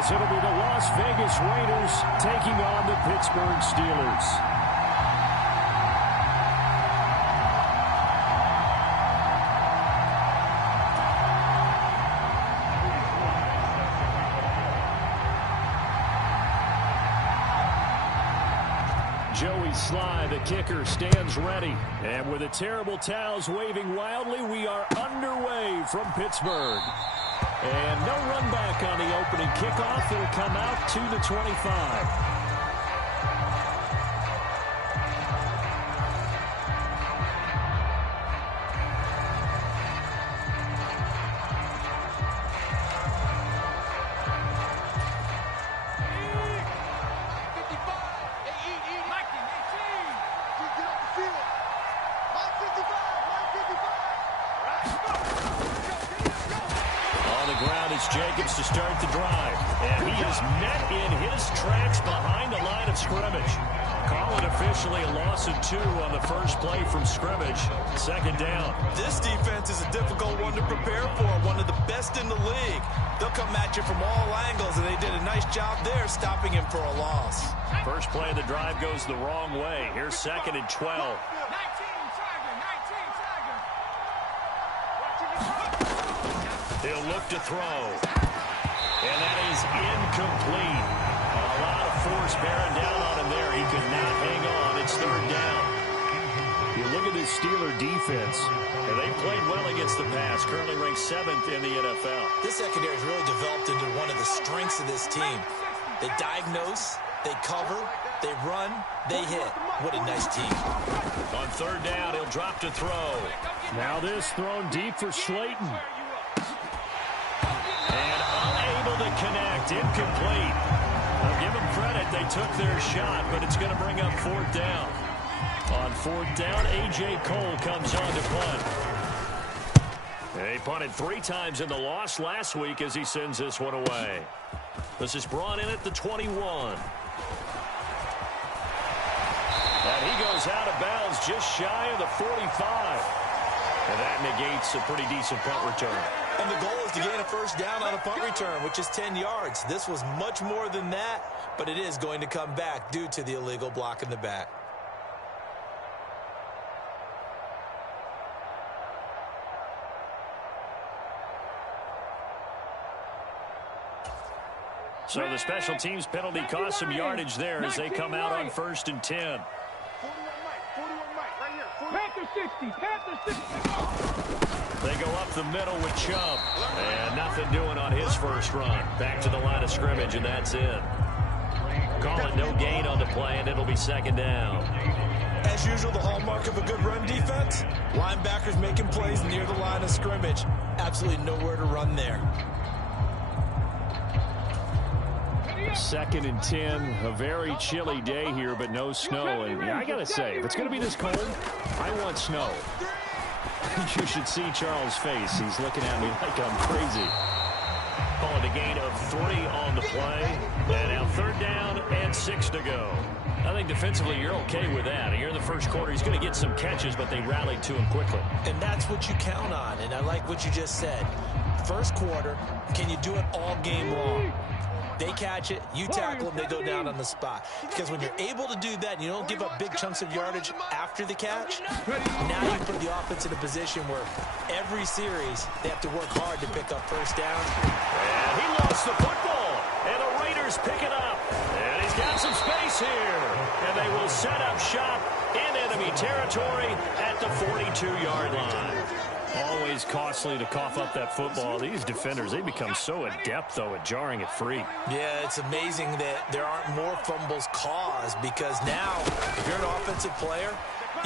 as it'll be the Las Vegas Raiders taking on the Pittsburgh Steelers. Joey Sly, the kicker, stands ready. And with the terrible towels waving wildly, we are underway from Pittsburgh. And no run back on the opening kickoff. It'll come out to the 25. Jacobs to start the drive, and he is met in his tracks behind the line of scrimmage. Call it officially a loss of 2 on the first play from scrimmage. Second down. This defense is a difficult one to prepare for, one of the best in the league. They'll come at you from all angles, and they did a nice job there stopping him for a loss. First play of the drive goes the wrong way. Here's 2nd and 12. He'll look to throw. And that is incomplete. A lot of force bearing down on him there. He could not hang on. It's 3rd down. You look at this Steeler defense, and they played well against the pass. Currently ranked 7th in the NFL. This secondary has really developed into one of the strengths of this team. They diagnose, they cover, they run, they hit. What a nice team. On 3rd down, he'll drop to throw. Now this thrown deep for Slayton. And unable to connect, incomplete. I'll give them credit, they took their shot, but it's going to bring up 4th down. On 4th down, A.J. Cole comes on to punt. They punted 3 times in the loss last week as he sends this one away. This is brought in at the 21. And he goes out of bounds just shy of the 45. And that negates a pretty decent punt return. And the goal is to gain a first down on a punt return, which is 10 yards. This was much more than that, but it is going to come back due to the illegal block in the back. So the special teams penalty cost some yardage there as they come out on 1st and 10. Panther 60, Panther 60. They go up the middle with Chubb. And nothing doing on his first run. Back to the line of scrimmage, and that's it. Call it no gain on the play, and it'll be 2nd down. As usual, the hallmark of a good run defense, linebackers making plays near the line of scrimmage. Absolutely nowhere to run there. 2nd and 10, a very chilly day here, but no snow. And I got to say, if it's going to be this cold, I want snow. You should see Charles' face. He's looking at me like I'm crazy. Calling a gain of 3 on the play. And now 3rd down and 6 to go. I think defensively you're okay with that. Here in the first quarter, he's going to get some catches, but they rallied to him quickly. And that's what you count on, and I like what you just said. First quarter, can you do it all game long? They catch it, you tackle them, they go down on the spot. Because when you're able to do that and you don't give up big chunks of yardage after the catch, now you put the offense in a position where every series they have to work hard to pick up first down. And he lost the football, and the Raiders pick it up. And he's got some space here. And they will set up shop in enemy territory at the 42-yard line. Always costly to cough up that football. These defenders, they become so adept, though, at jarring it free. Yeah, it's amazing that there aren't more fumbles caused because now, if you're an offensive player,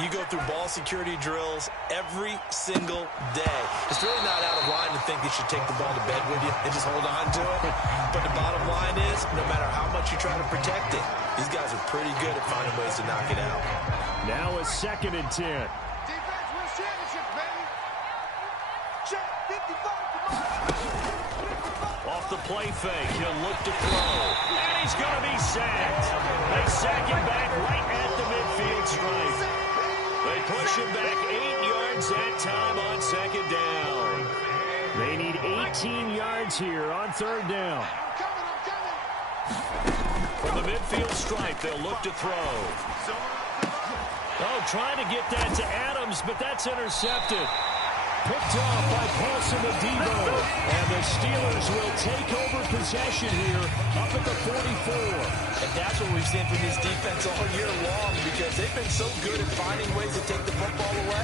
you go through ball security drills every single day. It's really not out of line to think you should take the ball to bed with you and just hold on to it. But the bottom line is, no matter how much you try to protect it, these guys are pretty good at finding ways to knock it out. Now a 2nd and 10. Off the play fake, he'll look to throw. And he's going to be sacked. They sack him back right at the midfield stripe. They push him back 8 yards that time on 2nd down. They need 18 yards here on 3rd down. midfield stripe. They'll look to throw. Oh, trying to get that to Adams, but that's intercepted. Picked off by Paulson Adebo. And the Steelers will take over possession here up at the 44. And that's what we've seen from this defense all year long, because they've been so good at finding ways to take the football away.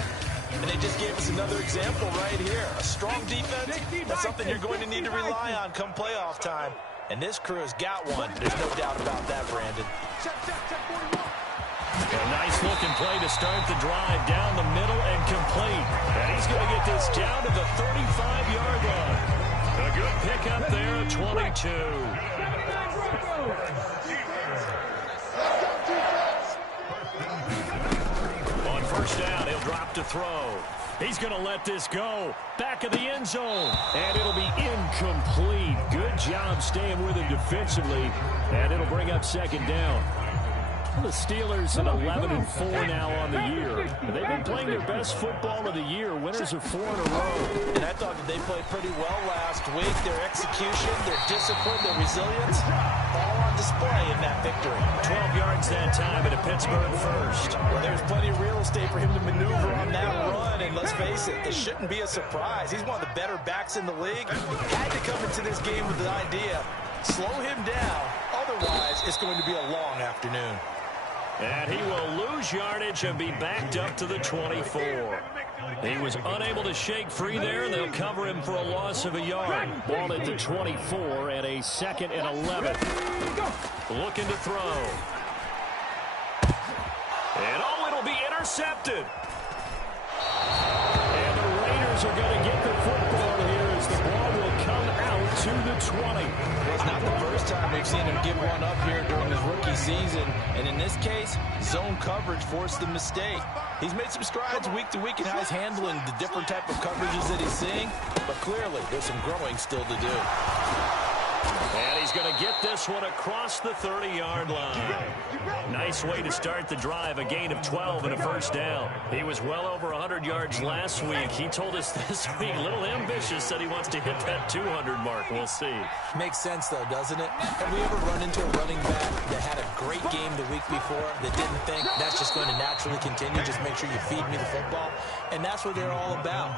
And they just gave us another example right here. A strong defense, that's something you're going to need to rely on come playoff time. And this crew has got one. There's no doubt about that, Brandon. A nice-looking play to start the drive down the middle and complete. And he's going to get this down to the 35-yard line. A good pickup there at 22. On first down, he'll drop to throw. He's going to let this go. Back of the end zone. And it'll be incomplete. Good job staying with him defensively. And it'll bring up second down. The Steelers at 11-4 now on the year. They've been playing their best football of the year. Winners of 4 in a row. And I thought that they played pretty well last week. Their execution, their discipline, their resilience, all on display in that victory. 12 yards that time at a Pittsburgh first. Well, there's plenty of real estate for him to maneuver on that run. And let's face it, it shouldn't be a surprise. He's one of the better backs in the league. Had to come into this game with the idea, slow him down. Otherwise, it's going to be a long afternoon. And he will lose yardage and be backed up to the 24. He was unable to shake free there. They'll cover him for a loss of a yard. Ball at the 24 and a 2nd and 11. Looking to throw. And oh, it'll be intercepted. And the Raiders are going to get the football here as the ball will come out to the 20. It's not the first time we've seen him give one up here during his rookie season. And in this case, zone coverage forced the mistake. He's made some strides week to week in how he's handling the different type of coverages that he's seeing. But clearly, there's some growing still to do. And he's going to get this one across the 30-yard line. Nice way to start the drive, a gain of 12 and a first down. He was well over 100 yards last week. He told us this week, a little ambitious, said he wants to hit that 200 mark. We'll see. Makes sense, though, doesn't it? Have we ever run into a running back that had a great game the week before that didn't think that's just going to naturally continue, just make sure you feed me the football? And that's what they're all about.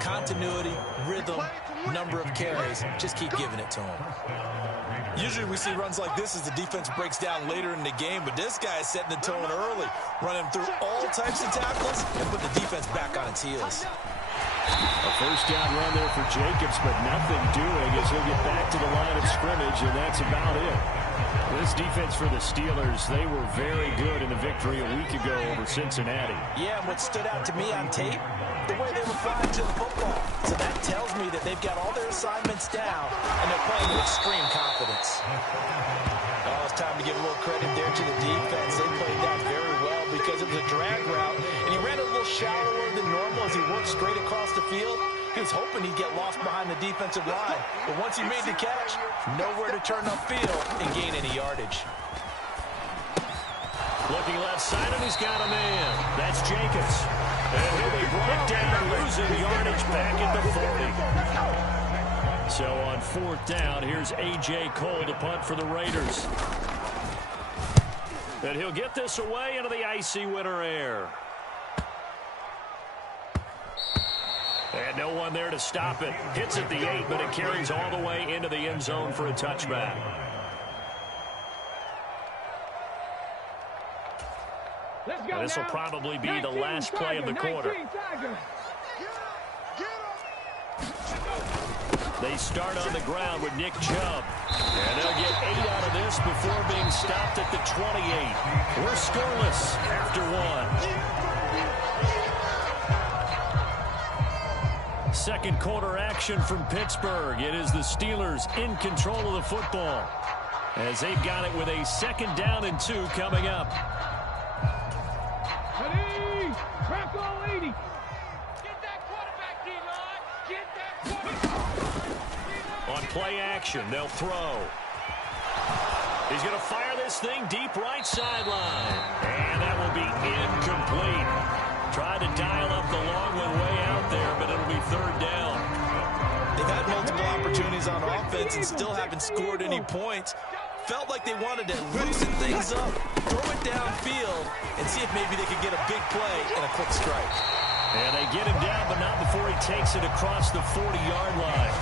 Continuity, rhythm, number of carries. Just keep giving it to him. Usually we see runs like this as the defense breaks down later in the game, but this guy is setting the tone early, running through all types of tackles and put the defense back on its heels. A first down run there for Jacobs, but nothing doing as he'll get back to the line of scrimmage, and that's about it. This defense for the Steelers, they were very good in the victory a week ago over Cincinnati. Yeah, and what stood out to me on tape, the way they were flying to the football. So that tells me that they've got all their assignments down, and they're playing with extreme confidence. Oh, it's time to give a little credit there to the defense. They played that very well because it was a drag route, and he ran a little shallower than normal as he worked straight across the field. He was hoping he'd get lost behind the defensive line. But once he made the catch, nowhere to turn upfield and gain any yardage. Looking left side, and he's got a man. That's Jacobs. And he'll be brought down, losing yardage back at the 40. So on 4th down, here's A.J. Cole to punt for the Raiders. And he'll get this away into the icy winter air. And no one there to stop it. Hits at the 8, but it carries all the way into the end zone for a touchback. And this will probably be the last play of the quarter. They start on the ground with Nick Chubb. And they'll get 8 out of this before being stopped at the 28. We're scoreless after 1. Second quarter action from Pittsburgh. It is the Steelers in control of the football as they've got it with a 2nd down and 2 coming up. Ready, crack all 80. Get that quarterback, D-line. Get that quarterback. On play action, they'll throw. He's going to fire this thing deep right sideline. And that will be incomplete. Tried to dial up the long one way out there, but it'll be 3rd down. They've had multiple opportunities on offense and still haven't scored any points. felt like they wanted to loosen things up, throw it downfield, and see if maybe they could get a big play and a quick strike. And they get him down, but not before he takes it across the 40-yard line.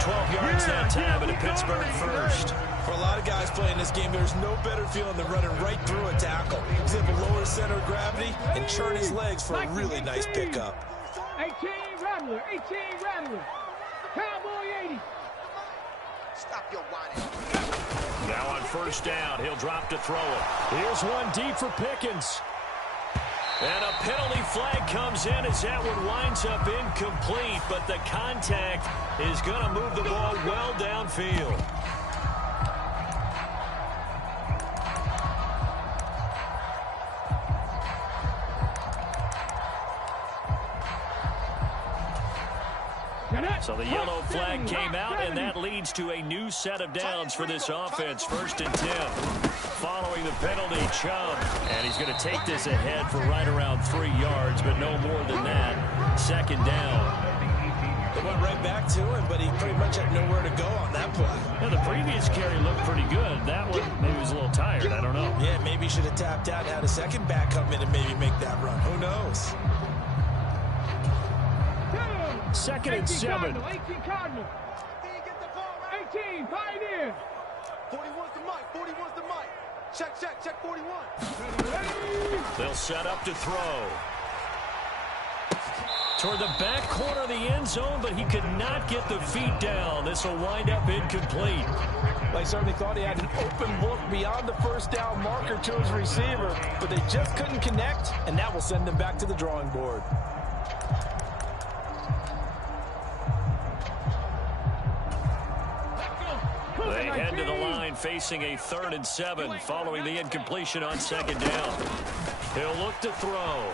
12 yards that time at a Pittsburgh first. For a lot of guys playing this game, there's no better feeling than running right through a tackle. He's able to lower his center of gravity and churn his legs for a really nice pickup. 18 Rattler, 18 Rattler. Cowboy 80. Stop your whining. Now on first down, he'll drop to throw it. Here's one deep for Pickens. And a penalty flag comes in as that one winds up incomplete, but the contact is going to move the ball well downfield. So the yellow flag came out, and that leads to a new set of downs for this offense. 1st and 10. Following the penalty, Chubb. And he's going to take this ahead for right around 3 yards, but no more than that. 2nd down. They went right back to him, but he pretty much had nowhere to go on that play. Now, the previous carry looked pretty good. That one, maybe he was a little tired. I don't know. Yeah, maybe he should have tapped out and had a second back come in and maybe make that run. Who knows? 2nd and 7. 18 Cardinal. 18 Pioneer. 41's the mic. 41's the mic. Check 41. They'll set up to throw. Toward the back corner of the end zone, but he could not get the feet down. This will wind up incomplete. They certainly thought he had an open look beyond the first down marker to his receiver, but they just couldn't connect, and that will send them back to the drawing board. They head to the line facing a 3rd and 7 following the incompletion on 2nd down. He'll look to throw.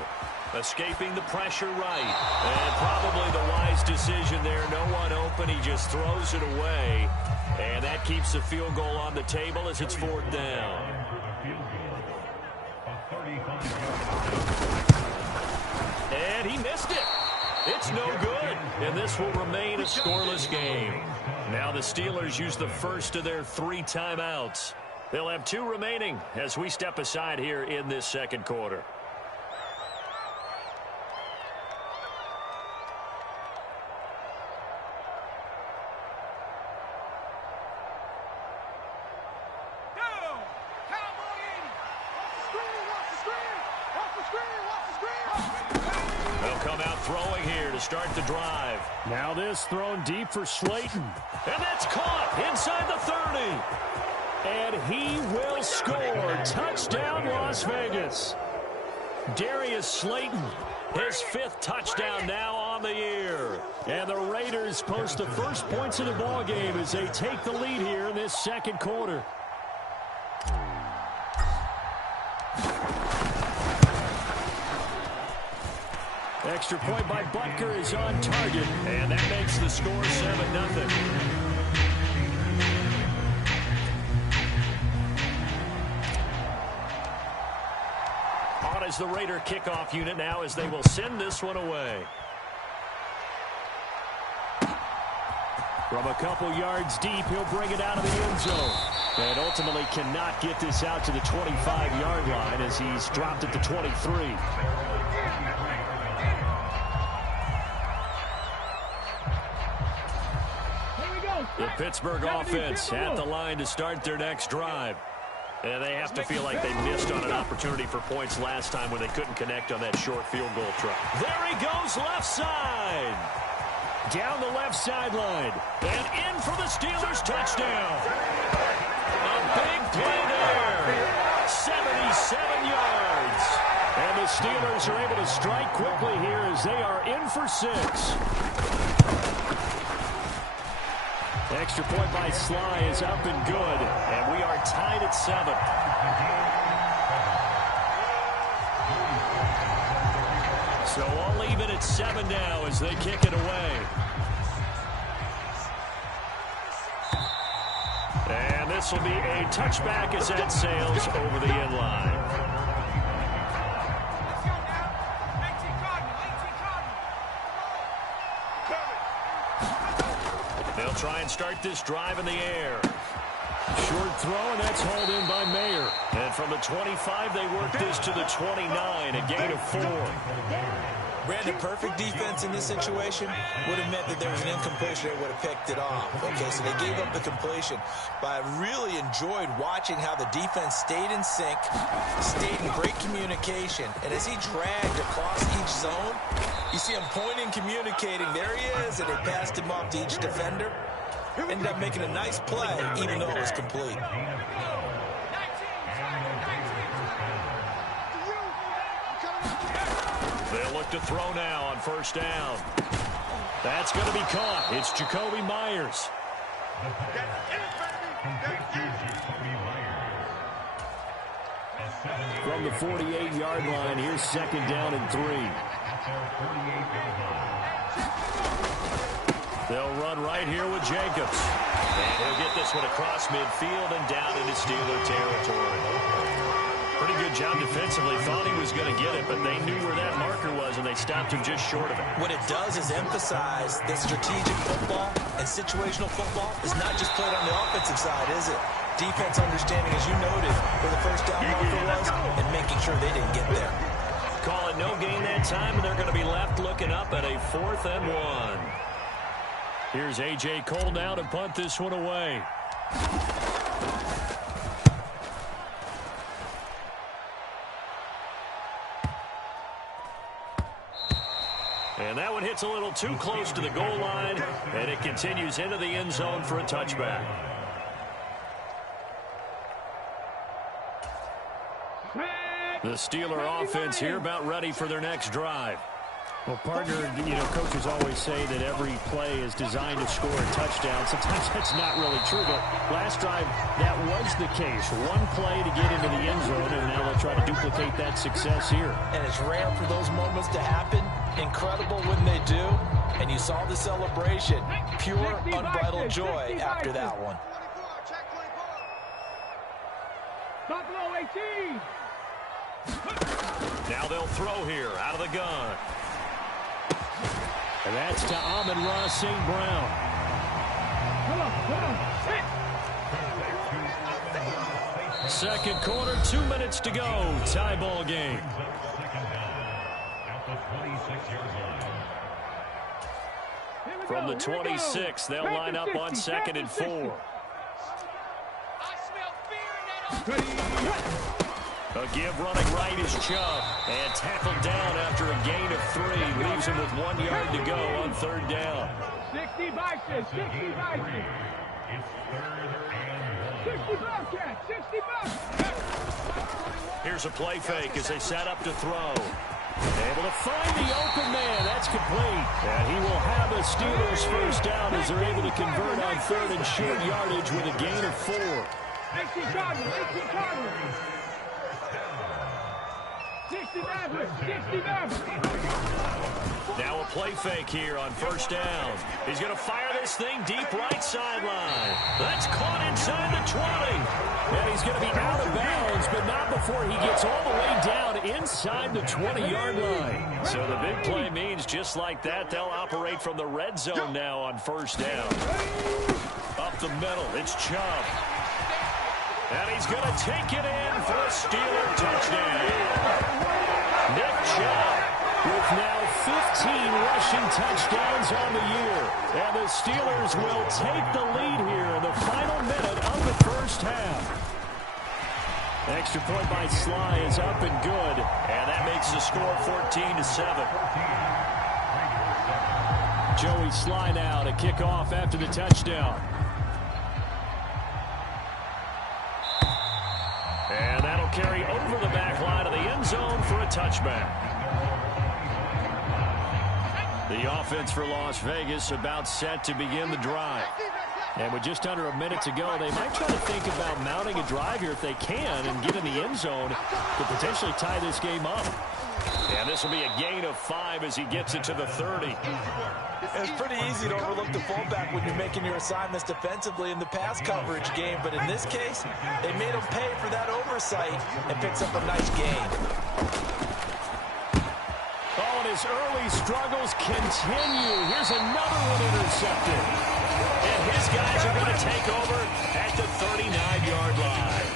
Escaping the pressure right. And probably the wise decision there. No one open. He just throws it away. And that keeps the field goal on the table as it's 4th down. And he missed it. It's no good. And this will remain a scoreless game. Now the Steelers use the first of their 3 timeouts. They'll have 2 remaining as we step aside here in this 2nd quarter. Start the drive. Now this thrown deep for Slayton. And that's caught inside the 30. And he will score. Touchdown, Las Vegas. Darius Slayton, his 5th touchdown now on the year. And the Raiders post the first points of the ball game as they take the lead here in this 2nd quarter. Extra point by Butker is on target, and that makes the score 7-0. On is the Raider kickoff unit now as they will send this one away. From a couple yards deep, he'll bring it out of the end zone. And ultimately cannot get this out to the 25-yard line as he's dropped at the 23. The Pittsburgh offense at the line to start their next drive. And they have to feel like they missed on an opportunity for points last time when they couldn't connect on that short field goal try. There he goes, left side. Down the left sideline. And in for the Steelers touchdown. A big play there. 77 yards. And the Steelers are able to strike quickly here as they are in for 6. Extra point by Sly is up and good, and we are tied at 7. So all even at 7 now as they kick it away. And this will be a touchback as that sails over the end line. They'll try and start this drive in the air. Short throw, and that's hauled in by Mayer. And from the 25, they work this to the 29, a gain of 4. Brandon, perfect defense in this situation would have meant that there was an incompletion. They would have picked it off. Okay, so they gave up the completion. But I really enjoyed watching how the defense stayed in sync, stayed in great communication. And as he dragged across each zone, you see him pointing, communicating. There he is, and they passed him off to each defender. Ended up making a nice play, even though it was complete. They'll look to throw now on first down. That's going to be caught. It's Jacoby Myers. From the 48-yard line, here's second down and 3. They'll run right here with Jacobs. And he'll get this one across midfield and down into Steeler territory. Pretty good job defensively. Thought he was going to get it, but they knew where that marker was, and they stopped him just short of it. What it does is emphasize that strategic football and situational football is not just played on the offensive side, is it? Defense understanding, as you noted, where the first down marker was and making sure they didn't get there. Call it no gain that time, and they're going to be left looking up at a 4th and 1. Here's A.J. Cole now to punt this one away. And that one hits a little too close to the goal line, and it continues into the end zone for a touchback. The Steeler offense here about ready for their next drive. Well, partner, coaches always say that every play is designed to score a touchdown. Sometimes that's not really true, but last drive, that was the case. One play to get into the end zone, and now they'll try to duplicate that success here. And it's rare for those moments to happen. Incredible when they do. And you saw the celebration. Pure, unbridled joy after that one. Buffalo 18. Now they'll throw here out of the gun. And that's to Amon-Ra St. Brown. Come on. Second quarter, 2 minutes to go. Tie ball game. From the 26, they'll line up on 2nd and 4. I smell fear in that. A give running right is Chubb. And tackled down after a gain of 3. Leaves him with 1 yard to go on 3rd down. 60 Bison. 60 Bison. 60 Bobcats. 60 Bobcats. Here's a play fake as they set up to throw. Able to find the open man. That's complete. And he will have a Steelers first down as they're able to convert on 3rd and short yardage with a gain of 4. 18 Cardinals. 18 Cardinals. 60 Mavericks. 60 Mavericks. Now a play fake here on first down. He's going to fire this thing deep right sideline. That's caught inside the 20. And he's going to be out of bounds, but not before he gets all the way down inside the 20-yard line. So the big play means just like that, they'll operate from the red zone now on first down. Up the middle, it's Chubb. And he's going to take it in for a Steeler touchdown. Nick Chubb with now 15 rushing touchdowns on the year. And the Steelers will take the lead here in the final minute of the first half. Extra point by Sly is up and good. And that makes the score 14-7. Joey Sly now to kick off after the touchdown. And that'll carry over the back line of the end zone for a touchback. The offense for Las Vegas about set to begin the drive. And with just under a minute to go, they might try to think about mounting a drive here if they can and get in the end zone to potentially tie this game up. And this will be a gain of 5 as he gets it to the 30. It's pretty easy to overlook the fullback when you're making your assignments defensively in the pass coverage game. But in this case, they made him pay for that oversight and picks up a nice gain. Oh, and his early struggles continue. Here's another one intercepted. And his guys are going to take over at the 39-yard line.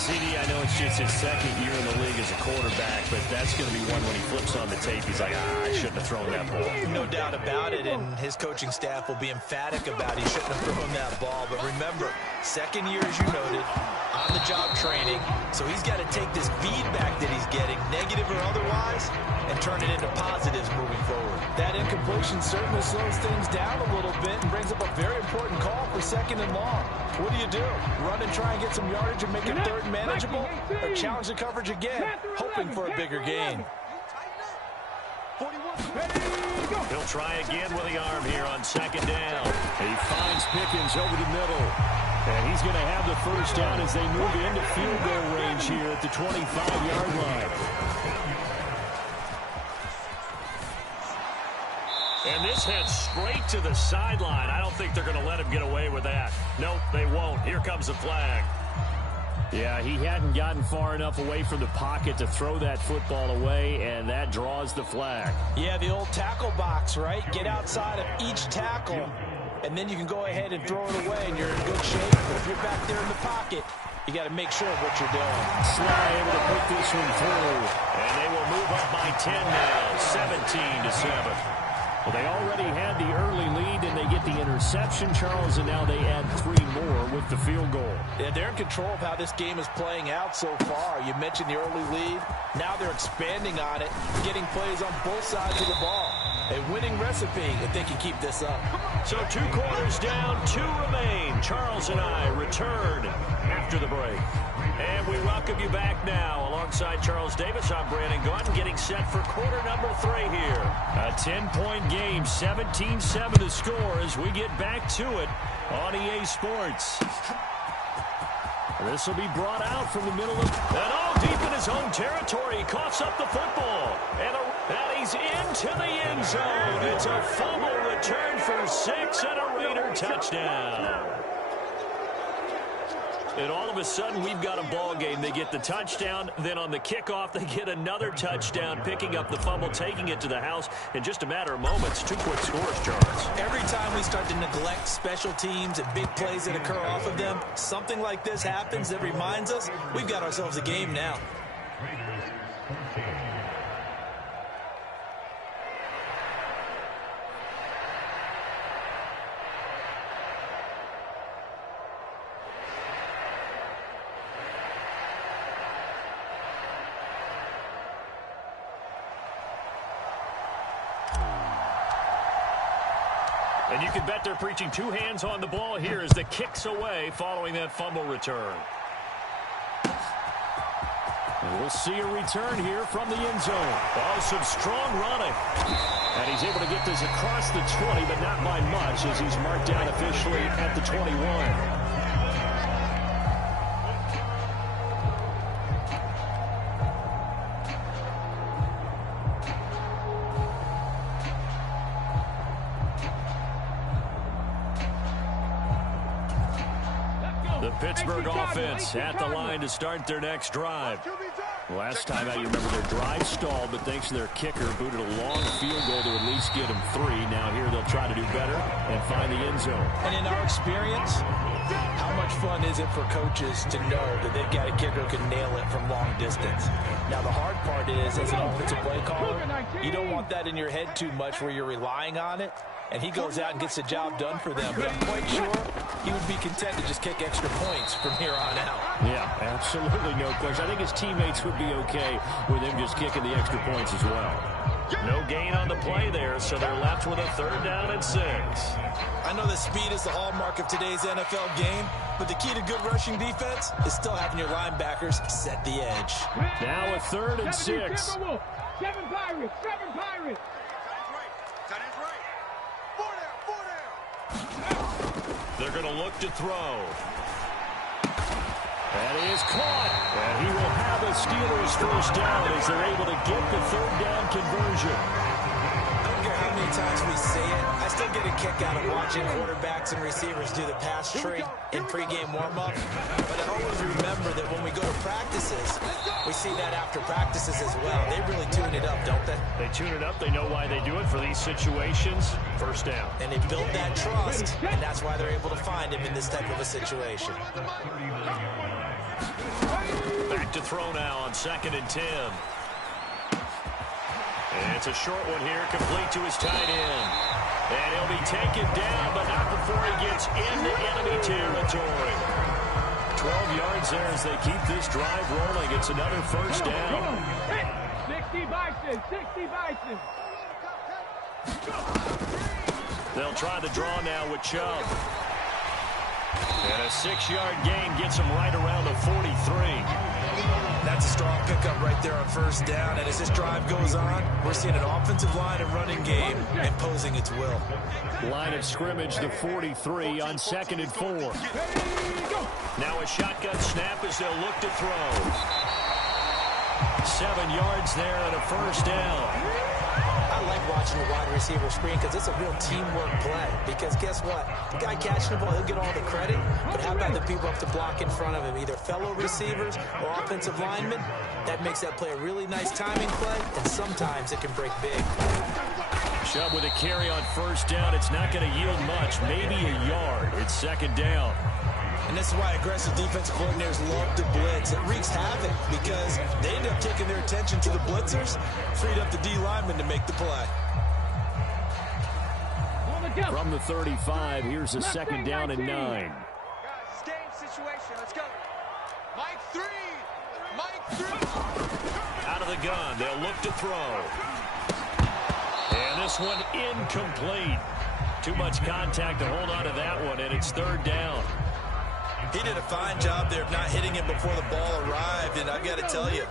CD, I know it's just his second year in the league as a quarterback, but that's going to be one when he flips on the tape. He's like, I shouldn't have thrown that ball. No doubt about it, and his coaching staff will be emphatic about he shouldn't have thrown that ball. But remember, second year, as you noted, on-the-job training, so he's got to take this feedback that he's getting, negative or otherwise, and turn it into positives moving forward. That incompletion certainly slows things down a little bit and brings up a very important call for second and long. What do? Run and try and get some yardage and make it third and manageable, or challenge the coverage again, hoping for a bigger gain? He'll try again with the arm here on second down. He finds Pickens over the middle. And he's going to have the first down as they move into field goal range here at the 25-yard line. And this heads straight to the sideline. I don't think they're going to let him get away with that. Nope, they won't. Here comes the flag. Yeah, he hadn't gotten far enough away from the pocket to throw that football away, and that draws the flag. Yeah, the old tackle box, right? Get outside of each tackle, and then you can go ahead and throw it away, and you're in good shape. But if you're back there in the pocket, you got to make sure of what you're doing. Sly able to put this one through, and they will move up by 10 now, 17-7. Well, they already had the early lead, and they get the interception, Charles, and now they add 3 more with the field goal. Yeah, they're in control of how this game is playing out so far. You mentioned the early lead. Now they're expanding on it, getting plays on both sides of the ball. A winning recipe if they can keep this up. So 2 quarters down, 2 remain. Charles and I return after the break. And we welcome you back now. Alongside Charles Davis, I'm Brandon Gaudin, getting set for quarter number 3 here. A 10-point game, 17-7 to score as we get back to it on EA Sports. This will be brought out from the middle of... And all deep in his own territory. He coughs up the football. And he's into the end zone. It's a fumble return for 6 and a Raider touchdown. And all of a sudden, we've got a ball game. They get the touchdown. Then on the kickoff, they get another touchdown, picking up the fumble, taking it to the house in just a matter of moments. 2 quick scores, Charles. Every time we start to neglect special teams and big plays that occur off of them, something like this happens that reminds us we've got ourselves a game now. And you can bet they're preaching 2 hands on the ball here as the kick's away following that fumble return. And we'll see a return here from the end zone. Oh, some strong running. And he's able to get this across the 20, but not by much as he's marked down officially at the 21. The Pittsburgh offense at the line to start their next drive. Last time out, you remember their drive stalled, but thanks to their kicker, booted a long field goal to at least get them 3. Now here they'll try to do better and find the end zone. And in our experience, how much fun is it for coaches to know that they've got a kicker who can nail it from long distance? Now the hard part is, as an offensive play caller, you don't want that in your head too much where you're relying on it. And he goes out and gets the job done for them. But I'm quite sure he would be content to just kick extra points from here on out. Yeah, absolutely no question. I think his teammates would be okay with him just kicking the extra points as well. No gain on the play there, so they're left with a 3rd down and 6. I know that speed is the hallmark of today's NFL game, but the key to good rushing defense is still having your linebackers set the edge. Now a 3rd and 6. 7 Pirates, 7 Pirates. They're going to look to throw. And he is caught. And he will have a Steelers first down as they're able to get the 3rd down conversion. I don't care how many times we say it, I still get a kick out of watching quarterbacks and receivers do the pass tree in pregame warm-up. But I always remember that when we go to practices, we We see that after practices as well. They really tune it up, don't they? They tune it up. They know why they do it for these situations. First down. And they build that trust, and that's why they're able to find him in this type of a situation. Back to throw now on 2nd and 10. And it's a short one here, complete to his tight end. And he'll be taken down, but not before he gets into enemy territory. 12 yards there as they keep this drive rolling. It's another first down. 60 Bison, 60 Bison. They'll try the draw now with Chubb. And a 6-yard gain gets him right around the 43. That's a strong pickup right there on first down. And as this drive goes on, we're seeing an offensive line and running game imposing its will. Line of scrimmage, the 43 on 2nd and 4. Now a shotgun snap as they'll look to throw. 7 yards there and a first down. I like watching the wide receiver screen because it's a real teamwork play. Because guess what? The guy catching the ball, he'll get all the credit. But how about the people up to block in front of him, either fellow receivers or offensive linemen? That makes that play a really nice timing play, and sometimes it can break big. Chubb with a carry on first down. It's not going to yield much, maybe a yard. It's 2nd down. And this is why aggressive defensive coordinators love to blitz. It wreaks havoc because they end up taking their attention to the blitzers, freed up the D lineman to make the play. From the 35, here's a 2nd down and 9. Guys, it's game situation. Let's go. Mike 3. Mike 3. Out of the gun, they'll look to throw. And this one incomplete. Too much contact to hold on to that one, and it's 3rd down. He did a fine job there of not hitting him before the ball arrived, and I've got to tell you,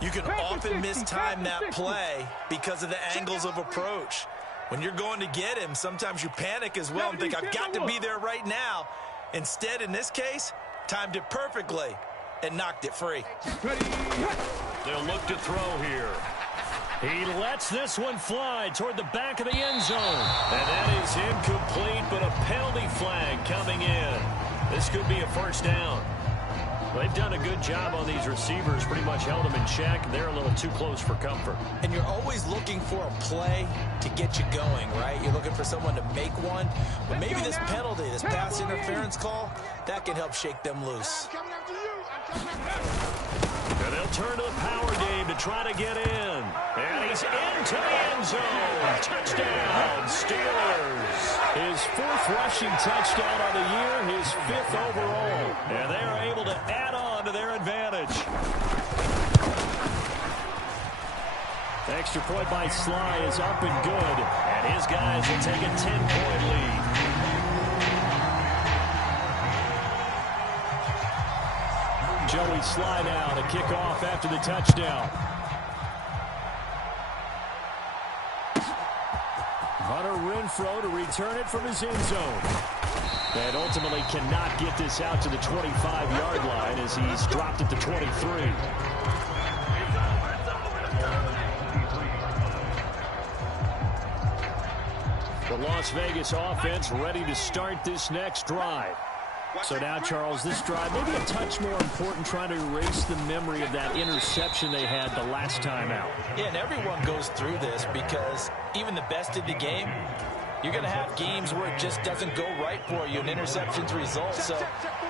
you can often mistime that play because of the angles of approach. When you're going to get him, sometimes you panic as well and think, I've got to be there right now. Instead, in this case, timed it perfectly and knocked it free. They'll look to throw here. He lets this one fly toward the back of the end zone. And that is incomplete, but a penalty flag coming in. This could be a first down. They've done a good job on these receivers, pretty much held them in check. They're a little too close for comfort. And you're always looking for a play to get you going, right? You're looking for someone to make one. But maybe this penalty, this pass interference call, that can help shake them loose. I'm coming after you. I'm coming after you. And they'll turn to the power game to try to get in. And he's into the end zone. Touchdown, Steelers. His 4th rushing touchdown on the year, his 5th overall. And they are able to add on to their advantage. Extra point by Sly is up and good. And his guys will take a 10-point lead. Joey Sly now to kick off after the touchdown. Hunter Renfrow to return it from his end zone. And ultimately cannot get this out to the 25-yard line as he's dropped at the 23. The Las Vegas offense ready to start this next drive. So now, Charles, this drive maybe a touch more important, trying to erase the memory of that interception they had the last time out. Yeah, and everyone goes through this because even the best in the game, you're going to have games where it just doesn't go right for you, and interceptions result. So,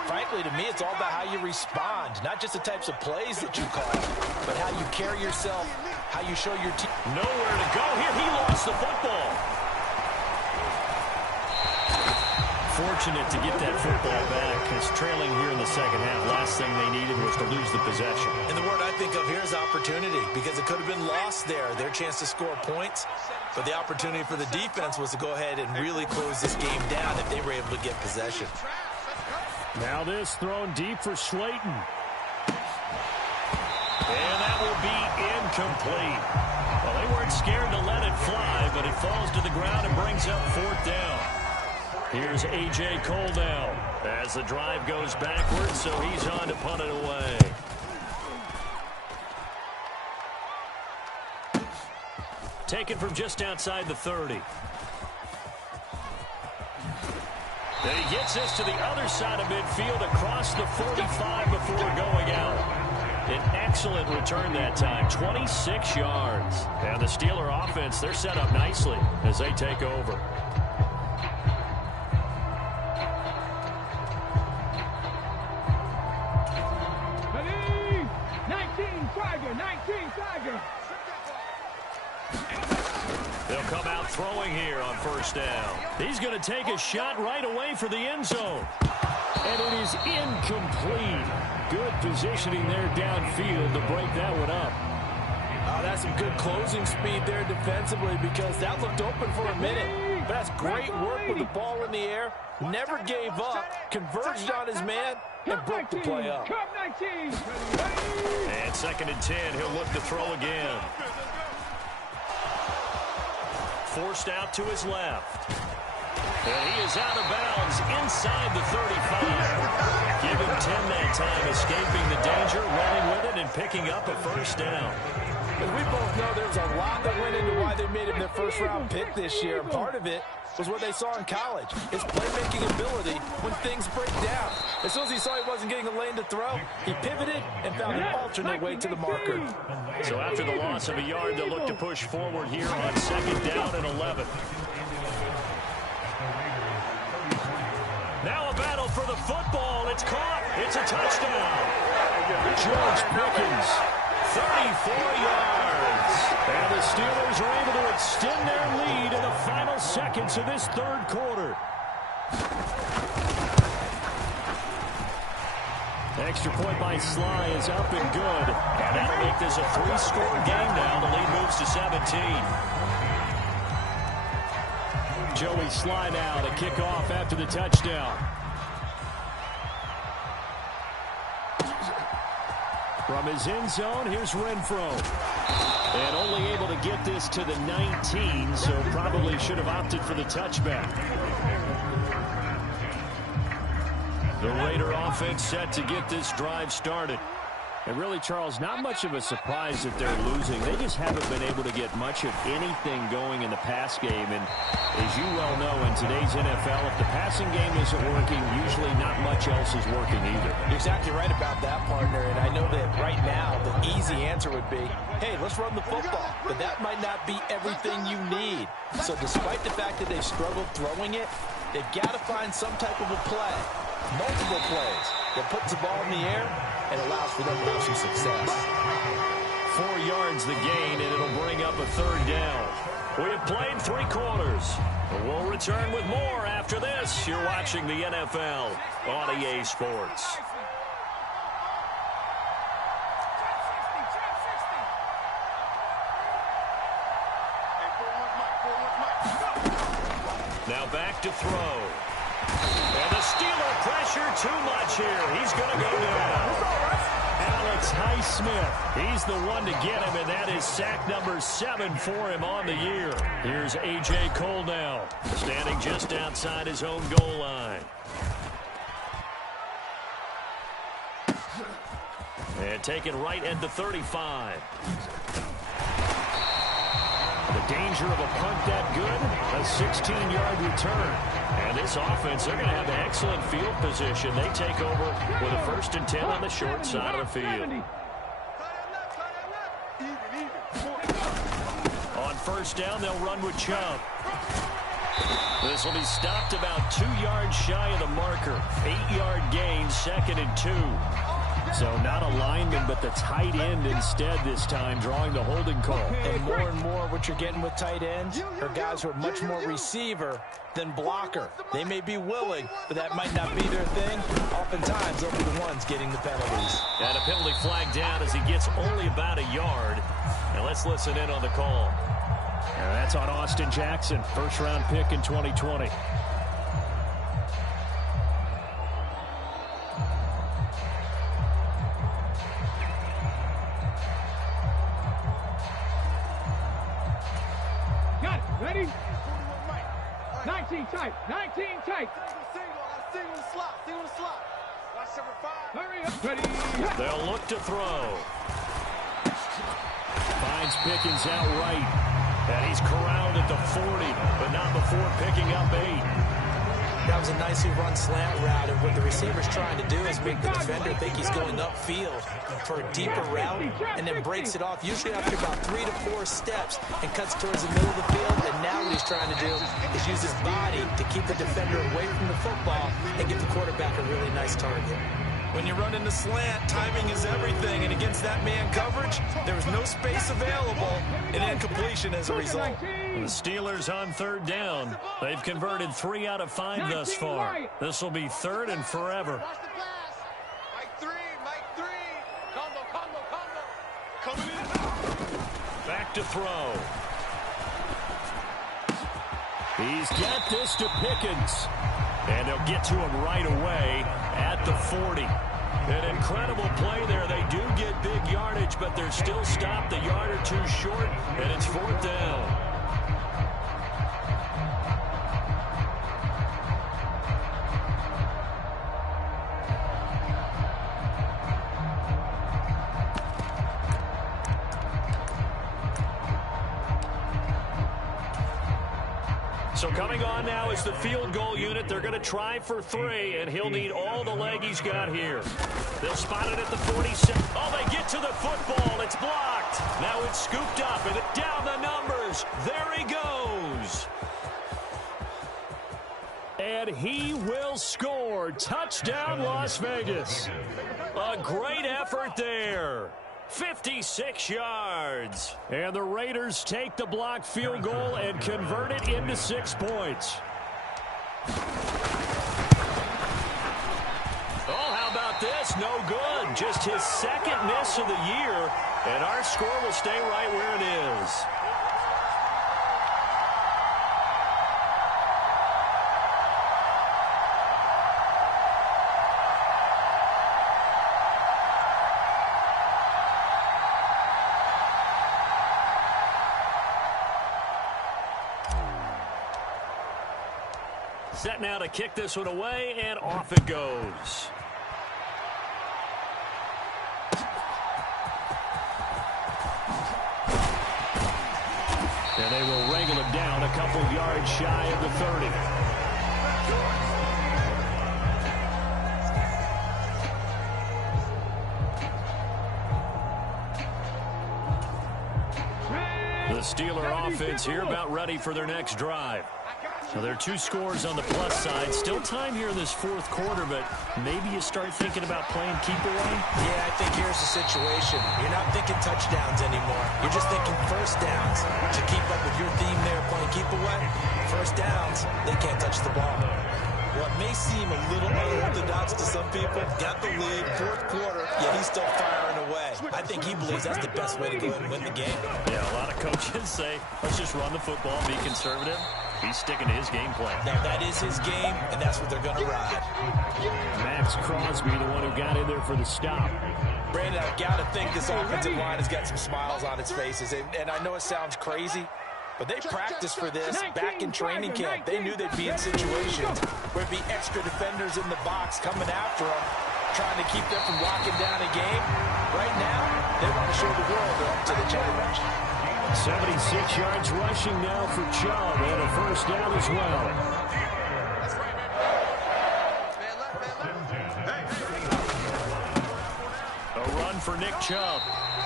frankly, to me, it's all about how you respond, not just the types of plays that you call, but how you carry yourself, how you show your team. Nowhere to go here. He lost the football. Fortunate to get that football back, because trailing here in the second half, last thing they needed was to lose the possession. And the word I think of here is opportunity, because it could have been lost there, their chance to score points. But the opportunity for the defense was to go ahead and really close this game down if they were able to get possession. Now this thrown deep for Slayton. And that will be incomplete. Well, they weren't scared to let it fly, but it falls to the ground and brings up 4th down. Here's A.J. Cole now as the drive goes backwards, so he's on to punt it away. Taken from just outside the 30. Then he gets this to the other side of midfield across the 45 before going out. An excellent excellent return that time, 26 yards. And the Steeler offense, they're set up nicely as they take over. Ready? 19 Tiger, 19 Tiger. They'll come out throwing here on first down. He's going to take a shot right away for the end zone. And it is incomplete. Good positioning there downfield to break that one up. Oh, that's some good closing speed there defensively because that looked open for a minute. But that's great work with the ball in the air. Never gave up, converged on his man, and broke the play up. And 2nd and 10, he'll look to throw again. Forced out to his left. And he is out of bounds inside the 35. Give him 10 that time, escaping the danger, running with it, and picking up a first down. As we both know, there's a lot that went into why they made him their first-round pick this year. Part of it was what they saw in college, his playmaking ability when things break down. As soon as he saw he wasn't getting a lane to throw, he pivoted and found an alternate way to the marker. So after the loss of a yard, they'll look to push forward here on 2nd down and 11. Now a battle for the football. It's caught. It's a touchdown. George Pickens, 34 yards. And the Steelers are able to extend their lead in the final seconds of this third quarter. Extra point by Sly is up and good. And that'll make this a 3-score game now. The lead moves to 17. Joey Sly now to kick off after the touchdown. From his end zone, here's Renfro. And only able to get this to the 19, so probably should have opted for the touchback. The Raider offense set to get this drive started. And really, Charles, not much of a surprise that they're losing. They just haven't been able to get much of anything going in the pass game. And as you well know, in today's NFL, if the passing game isn't working, usually not much else is working either. You're exactly right about that, partner. And I know that right now the easy answer would be, hey, let's run the football. But that might not be everything you need. So despite the fact that they've struggled throwing it, they've got to find some type of a play, multiple plays, that puts the ball in the air and allows for them to have some success. 4 yards the gain, and it'll bring up a 3rd down. We have played 3 quarters. We'll return with more after this. You're watching the NFL on EA Sports. Now back to throw. And the Steeler pressure too much here. He's going to go down. Alex Highsmith, he's the one to get him, and that is sack number 7 for him on the year. Here's A.J. Cole now, standing just outside his own goal line. And taken right at the 35. The danger of a punt that good, a 16-yard return. And this offense, they're going to have an excellent field position. They take over with a 1st and 10 on the short side of the field. On 1st down, they'll run with Chubb. This will be stopped about 2 yards shy of the marker. 8-yard gain, 2nd and 2. So not a lineman, but the tight end instead this time, drawing the holding call. And more what you're getting with tight ends are guys who are much more receiver than blocker. They may be willing, but that might not be their thing. Oftentimes, they'll be the ones getting the penalties. And a penalty flag down as he gets only about a yard. Now let's listen in on the call. And that's on Austin Jackson, 1st-round pick in 2020. Got it. Ready? 19 tight. 19 tight. Hurry up. Ready. They'll look to throw. Finds Pickens out right. And he's corralled at the 40, but not before picking up 8. That was a nicely run slant route, and what the receiver's trying to do is make the defender think he's going upfield for a deeper route, and then breaks it off, usually after about 3 to 4 steps, and cuts towards the middle of the field. And now what he's trying to do is use his body to keep the defender away from the football and give the quarterback a really nice target. When you run in the slant, timing is everything, and against that man coverage, there was no space available, and incompletion as a result. The Steelers on 3rd down. They've converted 3 out of 5 thus far. This will be 3rd and forever. Watch the pass. Mike 3, Mike 3. Combo. Coming in. Back to throw. He's got this to Pickens. And they'll get to him right away at the 40. An incredible play there. They do get big yardage, but they're still stopped a yard or two short, and it's 4th down. So coming on now is the field goal unit. They're going to try for 3, and he'll need all the leg he's got here. They'll spot it at the 46. Oh, they get to the football. It's blocked. Now it's scooped up, and down the numbers. There he goes. And he will score. Touchdown, Las Vegas. A great effort there. 56 yards. And the Raiders take the block field goal and convert it into 6 points. Oh, how about this? No good. Just his 2nd miss of the year. And our score will stay right where it is. Set now to kick this one away, and off it goes. And they will wrangle him down a couple yards shy of the 30. The Steeler offense here about ready for their next drive. So there are 2 scores on the plus side. Still time here in this 4th quarter, but maybe you start thinking about playing keep away? Yeah, I think here's the situation. You're not thinking touchdowns anymore. You're just thinking first downs. To keep up with your theme there, playing keep away, first downs, they can't touch the ball. What may seem a little unorthodox to some people, got the lead, 4th quarter, yet he's still firing away. I think he believes that's the best way to go ahead and win the game. Yeah, a lot of coaches say, let's just run the football, be conservative. He's sticking to his game plan. Now, that is his game, and that's what they're going to ride. Max Crosby, the one who got in there for the stop. Brandon, I've got to think this offensive line has got some smiles on its faces. And I know it sounds crazy, but they practiced for this back in training camp. They knew they'd be in situations where there'd be extra defenders in the box coming after them, trying to keep them from locking down a game. Right now, they want to show the world they're up to the challenge. 76 yards rushing now for Chubb, and a first down as well. A run for Nick Chubb.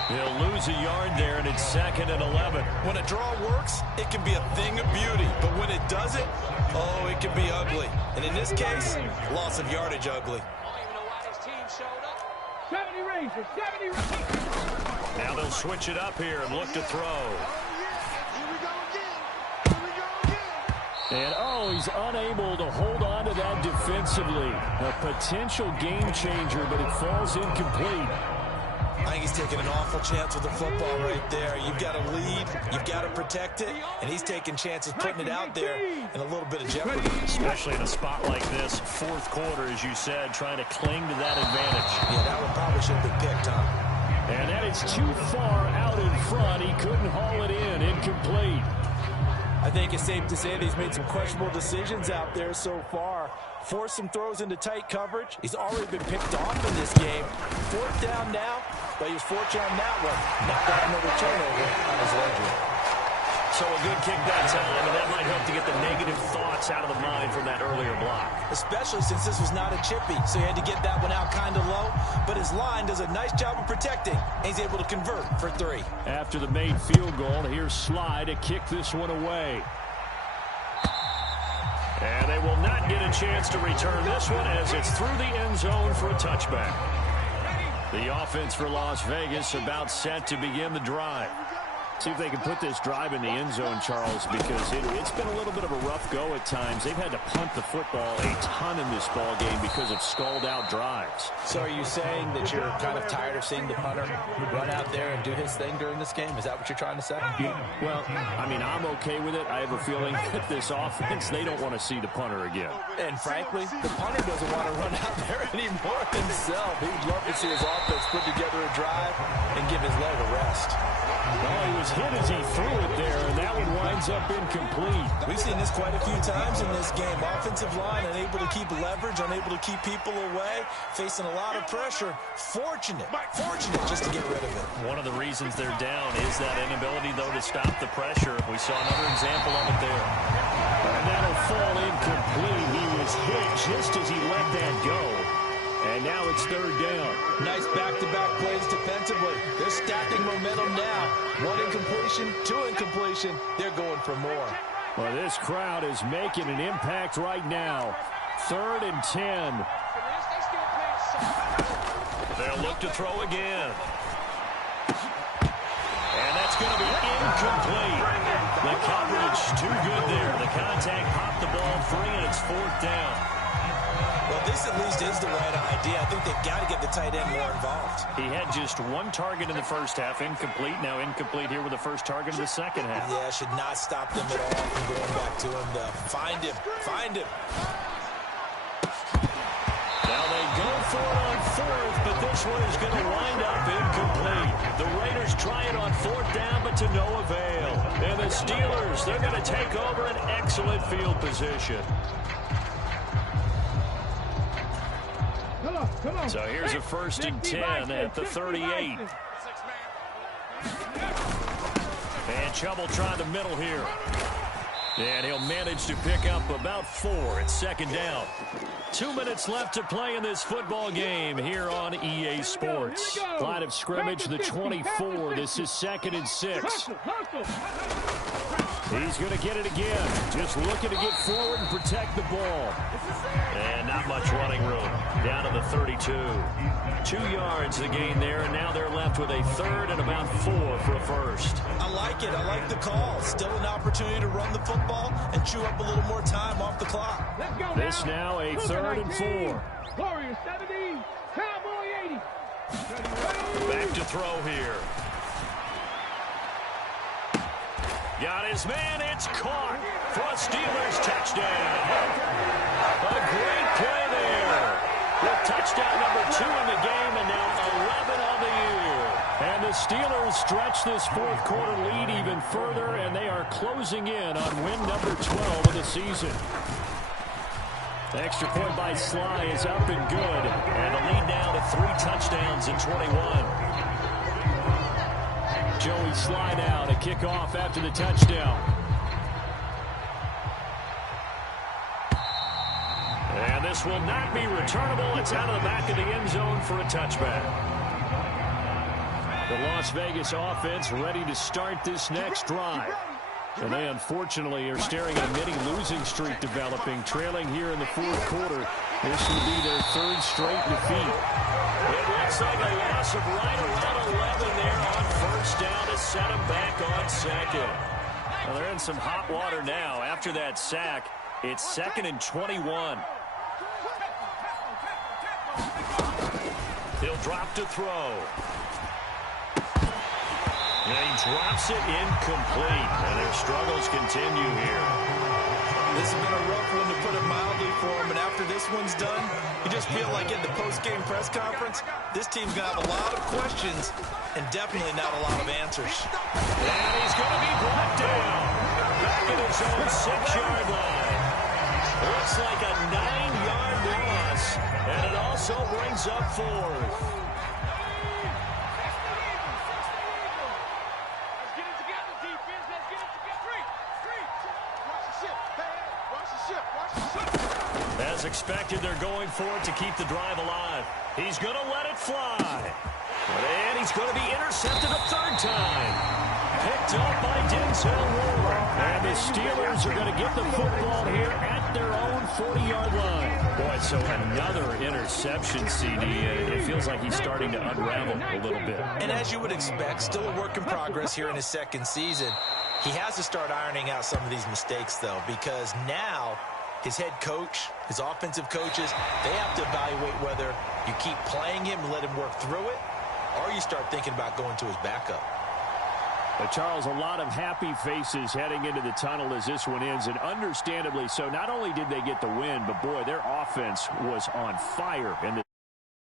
He'll lose a yard there, and it's 2nd and 11. When a draw works, it can be a thing of beauty. But when it doesn't, oh, it can be ugly. And in this case, loss of yardage ugly. 70 Rangers, 70 Rangers. Now they'll switch it up here and look to throw. And, oh, he's unable to hold on to that defensively. A potential game changer, but it falls incomplete. I think he's taking an awful chance with the football right there. You've got to lead, you've got to protect it, and he's taking chances putting it out there in a little bit of jeopardy. Especially in a spot like this, 4th quarter, as you said, trying to cling to that advantage. Yeah, that one probably should have been picked, huh? And that is too far out in front. He couldn't haul it in. Incomplete. I think it's safe to say that he's made some questionable decisions out there so far. Forced some throws into tight coverage. He's already been picked off in this game. 4th down now, but he was fortunate on that one. Not got another turnover on his ledger. So a good kick that time, and that might help to get the negative thoughts out of the mind from that earlier block. Especially since this was not a chippy, so he had to get that one out kind of low. But his line does a nice job of protecting, and he's able to convert for 3. After the made field goal, here's Sly to kick this one away. And they will not get a chance to return this one as it's through the end zone for a touchback. The offense for Las Vegas about set to begin the drive. See if they can put this drive in the end zone, Charles, because it's been a little bit of a rough go at times. They've had to punt the football a ton in this ball game because of stalled-out drives. So are you saying that you're kind of tired of seeing the punter run out there and do his thing during this game? Is that what you're trying to say? Well, I mean, I'm okay with it. I have a feeling that this offense, they don't want to see the punter again. And frankly, the punter doesn't want to run out there anymore himself. He'd love to see his offense put together a drive and give his leg a rest. Well, he was hit as he threw it there, and that one winds up incomplete. We've seen this quite a few times in this game. Offensive line unable to keep leverage, unable to keep people away, facing a lot of pressure. Fortunate just to get rid of it. One of the reasons they're down is that inability, though, to stop the pressure. We saw another example of it there. And that'll fall incomplete. He was hit just as he let that go. And now it's 3rd down. Nice back-to-back plays defensively. They're stacking momentum now. 1 incompletion, 2 incompletion. They're going for more. Well, this crowd is making an impact right now. 3rd and 10. They'll look to throw again. And that's going to be incomplete. The coverage too good there. The contact popped the ball free, and it's 4th down. Well, this at least is the right idea. I think they've got to get the tight end more involved. He had just 1 target in the first half, incomplete. Now incomplete here with the first target of the second half. Yeah, should not stop them at all from going back to him to find him. Now they go for it on 4th, but this one is going to wind up incomplete. The Raiders try it on 4th down, but to no avail. And the Steelers, they're going to take over an excellent field position. So here's a 1st and 10 at the 38. And Chubb will try the middle here. And he'll manage to pick up about 4 at 2nd down. 2 minutes left to play in this football game here on EA Sports. Line of scrimmage, the 24. This is 2nd and 6. He's going to get it again. Just looking to get forward and protect the ball. And not much running room. Down to the 32. 2 yards the gain there, and now they're left with a 3rd and about 4 for a 1st. I like it. I like the call. Still an opportunity to run the football and chew up a little more time off the clock. This now a 3rd and 4. Warriors 70, Cowboy 80. Back to throw here. Got his man. It's caught for a Steelers touchdown. A great play there. With touchdown number 2 in the game, and now 11 on the year. And the Steelers stretch this 4th quarter lead even further, and they are closing in on win number 12 of the season. The extra point by Sly is up and good, and the lead now to 3 touchdowns in 21. Joey Sly now to kick off after the touchdown. And this will not be returnable. It's out of the back of the end zone for a touchback. The Las Vegas offense ready to start this next drive. And they unfortunately are staring at a mini losing streak developing, trailing here in the 4th quarter. This will be their 3rd straight defeat. It looks like a loss of right around 11 there on 1st down to set them back on 2nd. Well, they're in some hot water now. After that sack, it's 2nd and 21. He'll drop to throw. And he drops it incomplete. And their struggles continue here. This has been a rough one, to put it mildly, for him. And after this one's done, you just feel like in the post-game press conference, this team's going to have a lot of questions and definitely not a lot of answers. And he's going to be brought down. Back at his own 6-yard line. Looks like a 9-yard loss. And it also brings up 4th. expected. They're going for it to keep the drive alive. He's going to let it fly. And he's going to be intercepted a third time. Picked up by Denzel Ward. And the Steelers are going to get the football here at their own 40-yard line. Boy, so another interception, CD. It feels like he's starting to unravel a little bit. And as you would expect, still a work in progress here in his second season. He has to start ironing out some of these mistakes, though, because now his head coach, his offensive coaches, they have to evaluate whether you keep playing him and let him work through it, or you start thinking about going to his backup. But Charles, a lot of happy faces heading into the tunnel as this one ends, and understandably so. Not only did they get the win, but boy, their offense was on fire in the